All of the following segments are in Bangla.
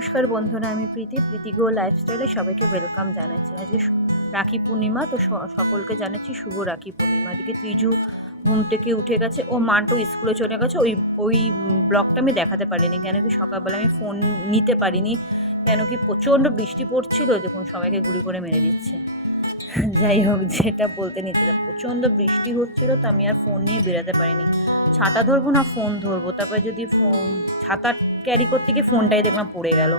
নমস্কার বন্ধুরা, আমি প্রীতি গো লাইফস্টাইলে সবাইকে ওয়েলকাম জানাচ্ছি। আজকে রাখি পূর্ণিমা, তো সকলকে জানাচ্ছি শুভ রাখি পূর্ণিমা। এদিকে ত্রিজু ঘুম থেকে উঠে গেছে, ও মাটো স্কুলে চলে গেছে। ওই ওই ব্লগটা আমি দেখাতে পারিনি, কেন কি সকালবেলা আমি ফোন নিতে পারিনি, কেন কি প্রচণ্ড বৃষ্টি পড়ছিল। দেখুন সবাইকে গুলি করে মেরে দিচ্ছে। যাই হোক, যেটা বলতে নিচ্ছিলাম, প্রচণ্ড বৃষ্টি হচ্ছিল, তো আমি আর ফোন নিয়ে বেরোতে পারিনি। ছাতা ধরবো না ফোন ধরবো, তারপরে যদি ছাতা ক্যারি করতে গিয়ে ফোনটাই দেখলাম পড়ে গেল।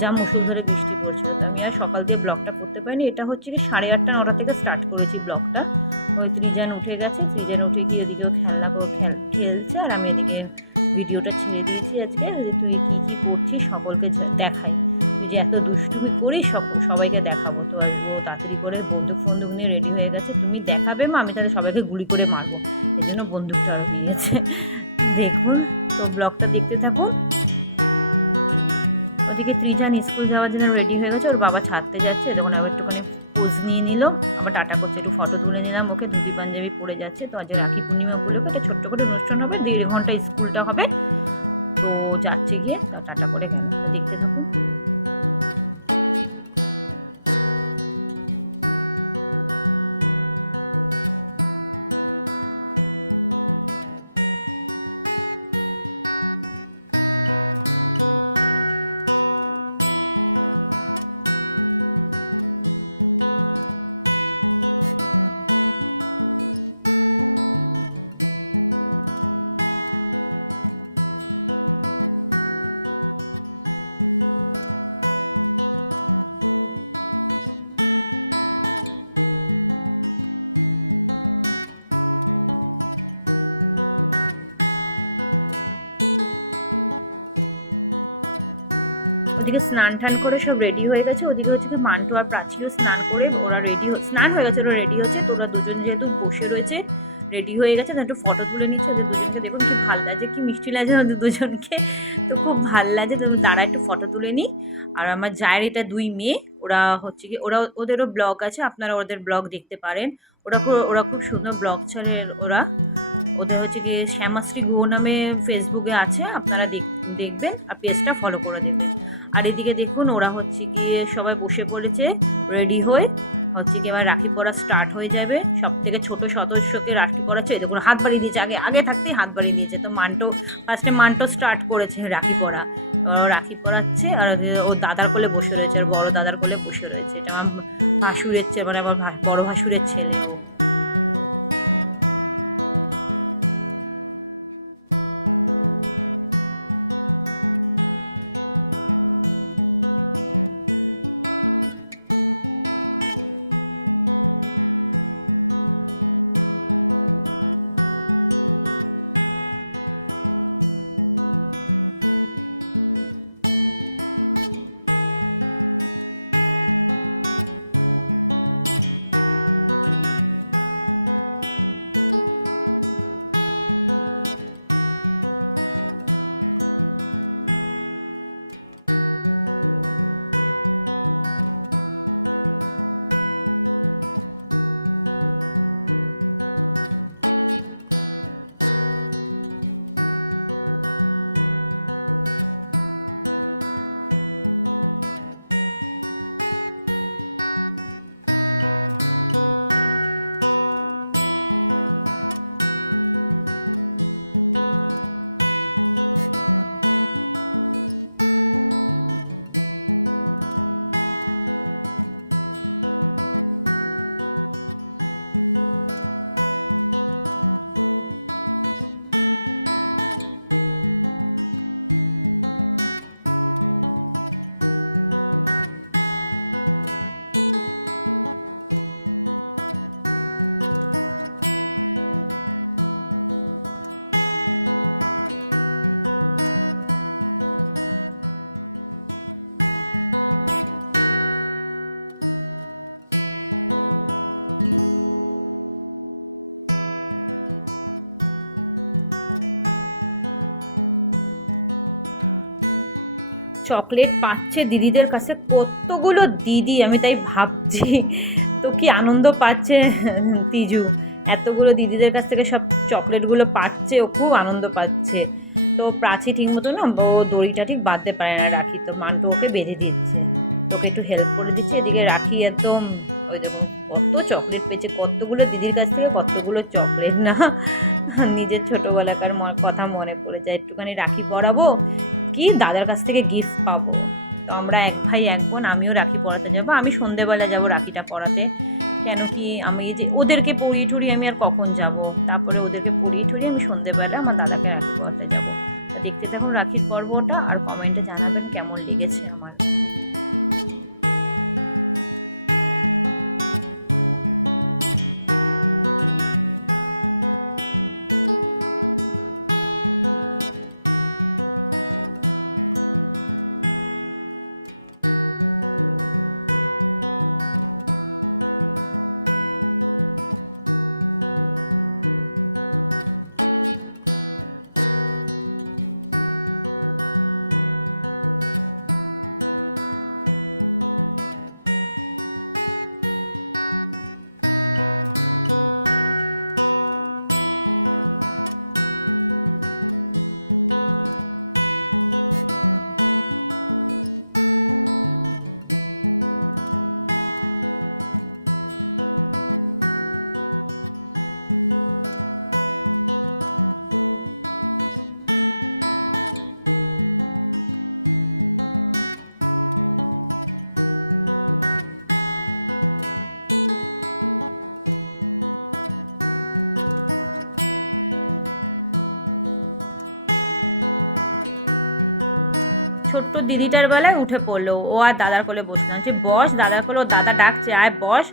যা মুষলধারে বৃষ্টি পড়ছিল, তো আমি আর সকাল দিয়ে ব্লগটা করতে পারিনি। এটা হচ্ছে কি 8:30-9টা থেকে স্টার্ট করেছি ব্লগটা। ওই ত্রিজান উঠে গেছে, ত্রিজান উঠে গিয়ে এদিকেও খেলনা খেলছে, আর আমি এদিকে ভিডিওটা ছেড়ে দিয়েছি। আজকে তুই কী কী করছিস সকলকে দেখাই, তুই যে এত দুষ্টুমি করিস সবাইকে দেখাবো। তো আর ও তাড়াতাড়ি করে বন্দুক নিয়ে রেডি হয়ে গেছে। তুমি দেখাবে মা, আমি তাহলে সবাইকে গুলি করে মারবো, এই জন্য বন্দুকটা আরো নিয়ে গেছে। দেখুন, তো ব্লগটা দেখতে থাকুন। ওদিকে ত্রিজান স্কুল যাওয়ার জন্য রেডি হয়ে গেছে, ওর বাবা ছাড়তে যাচ্ছে। তখন আবার একটুখানি পোজ নিয়ে নিল, আবার টাটা করছে, একটু ফটো তুলে নিলাম। ওকে ধুতি পাঞ্জাবি পরে যাচ্ছে। তো আজ রাখি পূর্ণিমা বলে একটা ছোট্ট করে অনুষ্ঠান হবে, 1.5 ঘন্টা স্কুলটা হবে। তো যাচ্ছে গিয়ে টাটা করে দেখতে থাকুন। স্নান টান করে সব রেডি হয়ে গেছে। ওদিকে হচ্ছে কি মান্টু আর প্রাচীও স্নান করে ওরা স্নান হয়ে গেছে, ওরা রেডি হচ্ছে। তো ওরা দুজন যেহেতু বসে রয়েছে, রেডি হয়ে গেছে, একটু ফটো তুলে নিচ্ছে। ওদের দুজনকে দেখুন কি ভালো লাগছে, কি মিষ্টি লাগছে ওদের দুজনকে, তো খুব ভাল লাগছে। তো তারা একটু ফটো তুলে নিই। আর আমার জায়ের এটা 2 মেয়ে, ওরা হচ্ছে কি ওদেরও ব্লগ আছে, আপনারা ওদের ব্লগ দেখতে পারেন। ওরা খুব সুন্দর ব্লগ ছাড়ে। ওদের হচ্ছে কি শ্যামাশ্রী গো নামে ফেসবুকে আছে, আপনারা দেখবেন আর পেজটা ফলো করে দেবেন। আর এদিকে দেখুন, ওরা হচ্ছে গিয়ে সবাই বসে পড়েছে রেডি হয়ে। হচ্ছে কি এবার রাখি পরা স্টার্ট হয়ে যাবে। সব থেকে ছোট সদস্যকে রাখি পরাচ্ছে, এই দেখুন হাত বাড়িয়ে দিয়েছে, আগে থাকতেই হাত বাড়িয়ে দিয়েছে। তো ফার্স্টে মান্টো স্টার্ট করেছে রাখি পরা, রাখি পরাচ্ছে। আর ও দাদার কোলে বসে রয়েছে, আর বড় দাদার কোলে বসে রয়েছে। এটা আমার ভাসুরের ছেলে, মানে আমার বড় ভাসুরের ছেলে। চকলেট পাচ্ছে দিদিদের কাছে, কতগুলো দিদি, আমি তাই ভাবছি। তো কি আনন্দ পাচ্ছে তিজু, এতগুলো দিদিদের কাছ থেকে সব চকলেটগুলো পাচ্ছে, ও খুব আনন্দ পাচ্ছে। তো প্রাচী ঠিক মতো না ও দড়িটা ঠিক বাঁধতে পারে না রাখি, তো মান্টু ওকে বেঁধে দিচ্ছে, ওকে একটু হেল্প করে দিচ্ছে। এদিকে রাখি একদম ওই দেখুন কত চকলেট পেয়েছে, কতগুলো দিদির কাছ থেকে কতগুলো চকলেট না, নিজের ছোটবেলাকার কথা মনে পড়ে যায়। একটুখানি রাখি পরাবো কি দাদার কাছ থেকে গিফট পাবো। তো আমরা এক ভাই এক বোন, আমিও রাখি পরাতে যাবো, আমি সন্ধেবেলা যাবো রাখিটা পরাতে। কেন কি আমি যে ওদেরকে পরিয়ে টুরিয়ে আমি আর কখন যাব, তারপরে ওদেরকে পরিয়ে টুরিয়ে আমি সন্ধেবেলা আমার দাদাকে রাখি পরাতে যাবো। তো দেখতে থাকুন রাখির পর্বটা, আর কমেন্টে জানাবেন কেমন লেগেছে আমার। দিদিটার বেলায় উঠে পড়লো, ও আর দাদার কোলে বসে না, যে বস দাদার কোলে, ও দাদা ডাকছে আয় বস,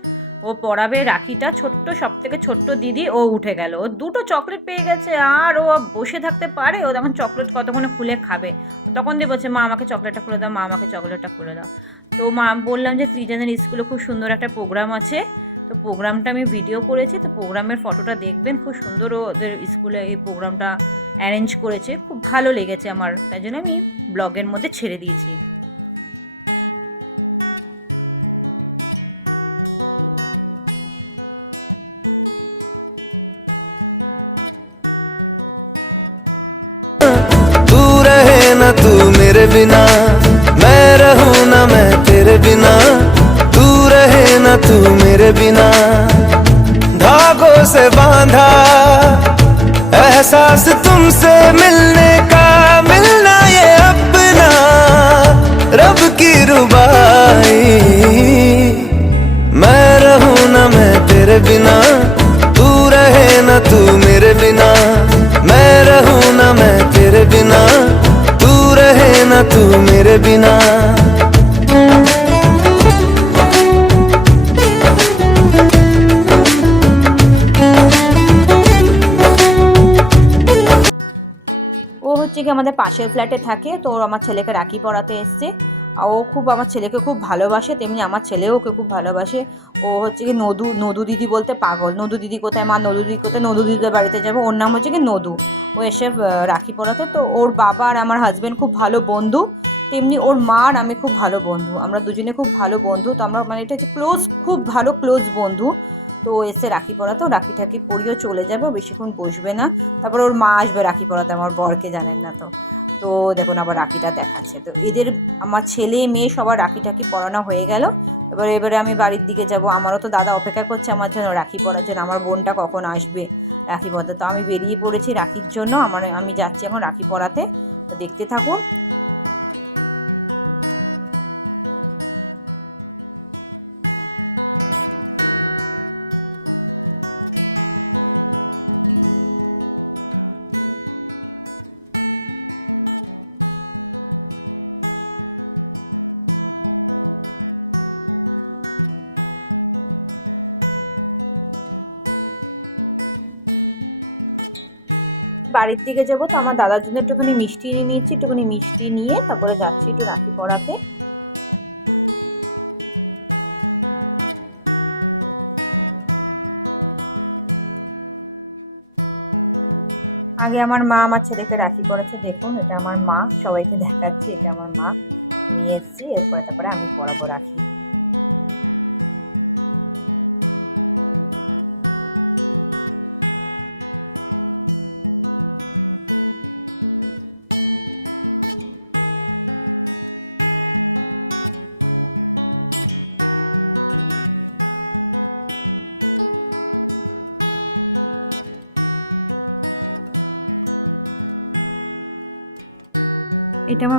ও পড়াবে রাখিটা। ছোট্ট সব থেকে ছোট্ট দিদি ও উঠে গেল, ও দুটো চকলেট পেয়ে গেছে, আর ও বসে থাকতে পারে? ও তখন চকলেট কতক্ষণে খুলে খাবে, তখন দিয়ে বলছে মা আমাকে চকলেটটা খুলে দাও, মা আমাকে চকলেটটা খুলে দাও। তো মা বললাম যে ত্রিজানের স্কুলে খুব সুন্দর একটা প্রোগ্রাম আছে, তো প্রোগ্রামটা আমি ভিডিও করেছি, তো প্রোগ্রামের ফটোটা দেখবেন, খুব সুন্দর ওদের স্কুলে এই প্রোগ্রামটা অ্যারেঞ্জ করেছে, খুব ভালো লেগেছে আমার, তাই জন্য আমি ব্লগের মধ্যে ছেড়ে দিয়েছি। तू रहे ना तू मेरे बिना, मैं रहूं ना मैं तेरे बिना, तू रहे ना तू मेरे बिना। धागों से बांधा एहसास तुमसे मिलने का, मिलना ये अपना रब की रुबाई। मैं रहूं ना मैं तेरे बिना, तू रहे ना तू मेरे बिना, मैं रहूं ना मैं तेरे बिना, तू रहे ना तू मेरे बिना। আমাদের পাশের ফ্ল্যাটে থাকে, তো ওর আমার ছেলেকে রাখি পরাতে এসছে, ও খুব আমার ছেলেকে খুব ভালোবাসে, তেমনি আমার ছেলেও ওকে খুব ভালোবাসে। ও হচ্ছে কি নদু, নদু দিদি বলতে পাগল, নদু দিদি কোথায়, মা নদু দিদি কোথায়, নদু দিদিদের বাড়িতে যাবো, ওর নাম হচ্ছে কি নদু। ও এসে রাখি পরাতো, তো ওর বাবা আর আমার হাজব্যান্ড খুব ভালো বন্ধু, তেমনি ওর মা আর আমি খুব ভালো বন্ধু, আমরা দুজনে খুব ভালো বন্ধু, তো আমরা মানে এটা হচ্ছে ক্লোজ, খুব ভালো ক্লোজ বন্ধু। তো এসে রাখি পরাতো, রাখি টাখি পরিয়েও চলে যাবো, বেশিক্ষণ বসবে না, তারপর ওর মা আসবে রাখি পরাতে, আমার বরকে জানেন না তো। তো দেখুন আবার রাখিটা দেখাচ্ছে, তো এদের আমার ছেলে মেয়ে সবার রাখি টাখি পরানো হয়ে গেল। এবারে আমি বাড়ির দিকে যাব, আমারও তো দাদা অপেক্ষা করছে আমার জন্য রাখি পরার জন্য, আমার বোনটা কখন আসবে রাখি পরাতে। তো আমি বেরিয়ে পড়েছি রাখির জন্য, আমি যাচ্ছি এখন রাখি পরাতে, তো দেখতে থাকো। বাড়ির দিকে যাবো, তো আমার দাদার জন্য একটুখানি মিষ্টি নিয়ে নিচ্ছি, একটুখানি মিষ্টি নিয়ে তারপরে যাচ্ছি একটু রাখি পরাতে। আগে আমার মা আমার ছেলেকে রাখি পরেছে, দেখুন এটা আমার মা, সবাইকে দেখাচ্ছি এটা আমার মা, নিয়ে এসেছি, তারপরে আমি পরাবো রাখি।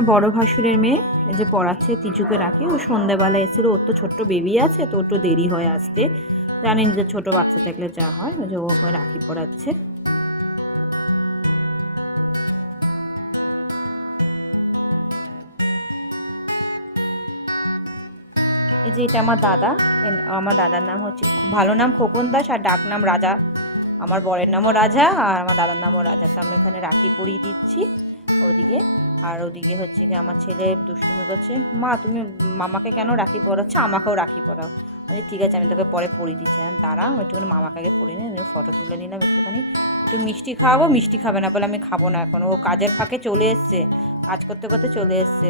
আমার বড় ভাসুরের মেয়ে এই যে পড়াচ্ছে তিজুকে রাখি। ও সন্ধ্যাবেলা এসেছিল, ওর তো ছোট্ট বেবি আছে, তো একটু দেরি হয় আসতে। জানেন যে ছোট বাচ্চা থাকলে যা হয়, ওই যে ও রাখি পড়াচ্ছে। এই যে এটা আমার দাদা, আমার দাদার নাম হচ্ছে, ভালো নাম খোকন দাস আর ডাক নাম রাজা। আমার বরের নামও রাজা আর আমার দাদার নামও রাজা। তো আমি এখানে রাখি পরিয়ে দিচ্ছি ওদিকে। আর ওদিকে হচ্ছে যে আমার ছেলে দুষ্টুমি করছে, মা তুমি মামাকে কেন রাখি পরাচ্ছ, আমাকেও রাখি পরাও। ঠিক আছে আমি তোকে পরে পরিয়ে দিচ্ছি, তারা একটু মামাকে আগে পরিয়ে নিয়ে ফটো তুলে নিলাম একটুখানি। একটু মিষ্টি খাওয়াবো, মিষ্টি খাবে না বলে আমি খাবো না এখন। ও কাজের ফাঁকে চলে এসছে, কাজ করতে করতে চলে এসছে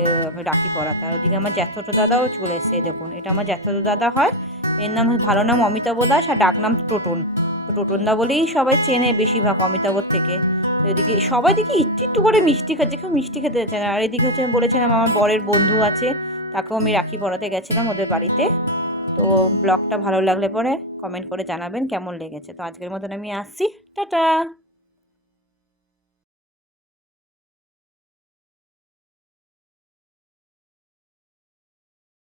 রাখি পরাতে। আর ওদিকে আমার জ্যাঠতো দাদাও চলে এসছে, দেখুন এটা আমার জ্যাঠতো দাদা হয়। এর নাম ভালো নাম অমিতাভ দাস আর ডাক নাম টোটন। টোটনদা বলেই সবাই চেনে বেশিরভাগ অমিতাভর থেকে। এদিকে সবাই দেখি একটু একটু করে মিষ্টি খাচ্ছে, কেউ মিষ্টি খেতে যাচ্ছে না। আর এদিকে হচ্ছে বলেছিলাম আমার বরের বন্ধু আছে, তাকেও আমি রাখি পরাতে গেছিলাম ওদের বাড়িতে। তো ব্লগটা ভালো লাগলে পরে কমেন্ট করে জানাবেন কেমন লেগেছে। তো আজকের মতন আমি আসছি, টাটা।